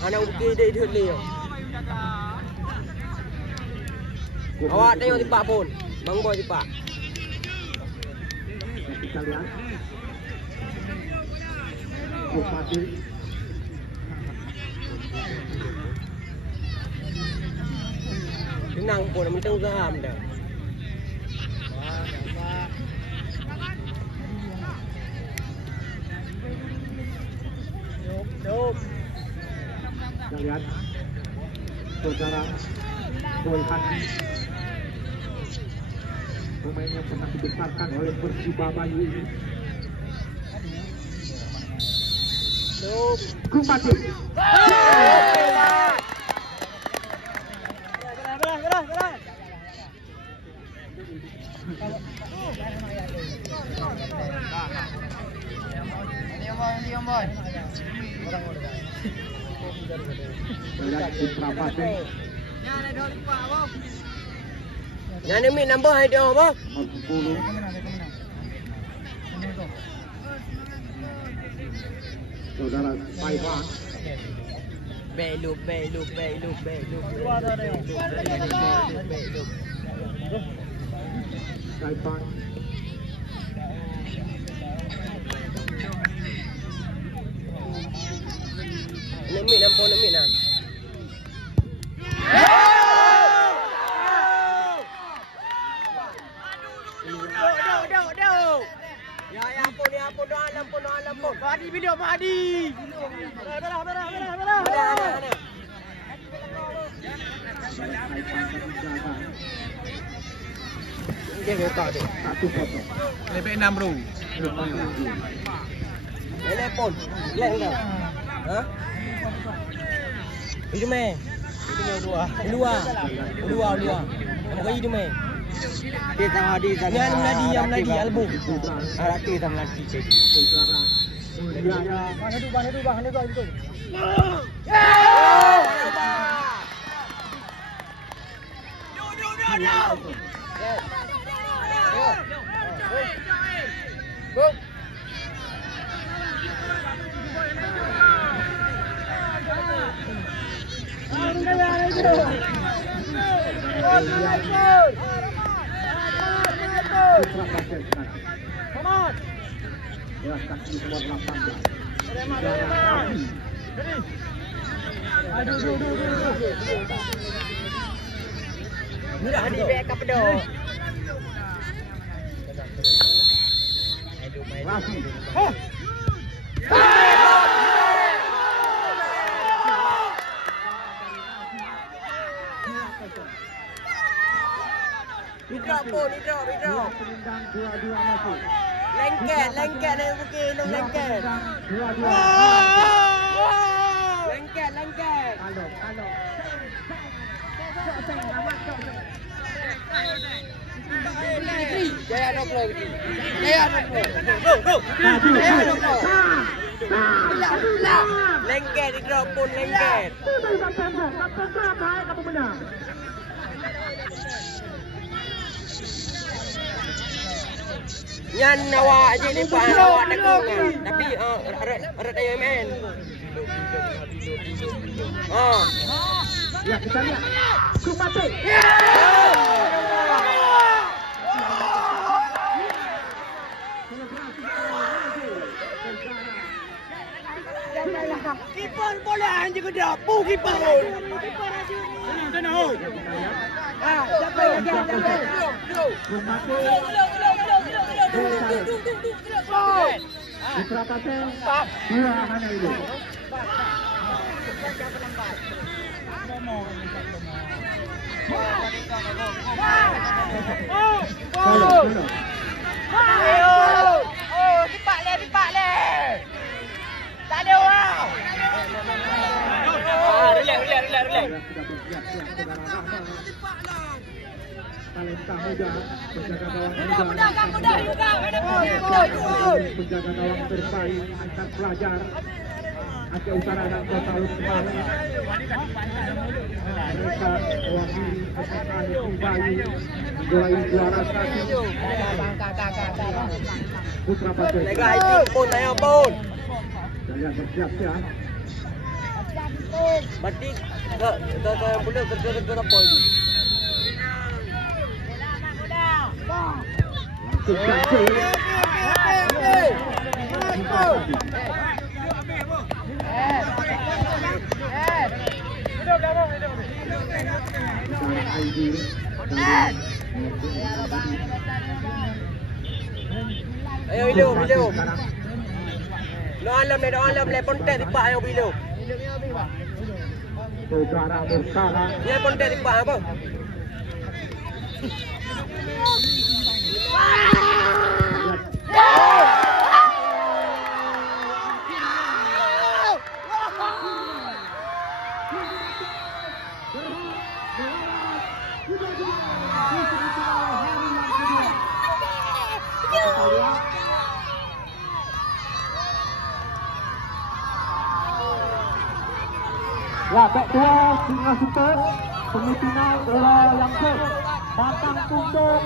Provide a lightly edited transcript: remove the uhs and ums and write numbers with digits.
Anak bukit dia hidup liu. Awak tengok tipak pun. Bang Boy tipak. Kita lihat. Bupati. Tenang pun, mentang saham dah. Kita lihat saudara Boy Hadi, pemain yang pernah dibesarkan oleh Persiba Bayu ini. Bupati. Putra Pati. Yang ni nombor hai dia apa? 10. Saudara Paiwan. Beluk. Paiwan. Nemi nampak nak. Duk. Ya ampun doa alam. Hadi video Hadi. Belah. Dia kata dia. 1-0. Lebih 6 bro. Telepon. Lek dah. Ha? Itu meh. Dua. Apa itu meh? Dia sama Hadi sama. Yang Meladi albu. Arati sama Meladi cik. Bang itu. Go. Ya, kaki nomor 18. Aduh. Murah di back up dah. Rafi. Video. Penendang 2-2 masuk. Lengket dari bukit lengket. 2-2. Lengket. Halo. Jaya Noplo. Lengket di drop pun lengket. Nyan awak je ni pak awak tekung tapi rat ayo main. Ya, kita lihat. Bupati. Kiper boleh anjing ke dapu kiper. Tenang. Dapat lagi. Putra Pati. 2 hanya itu. Tipak le. Tak ada orang. Relax. Talenta muda, penjaga gawang muda. Penjaga gawang terbaik antar pelajar Aceh Utara dan Kota Lukman. Mereka mewakili SMA Negeri Bayu meraih juara 1. Putra Pati. Lega itu pun ayo pun. Kalian bersiap-siap. Batik yang boleh kerja apa ini? Ayo video. No alam le ponte di pak ayo video. Saudara Mursala. Dia ponte di pak apa? Ya, back dua Singa Super semifinal bola langsung Batang Tundung.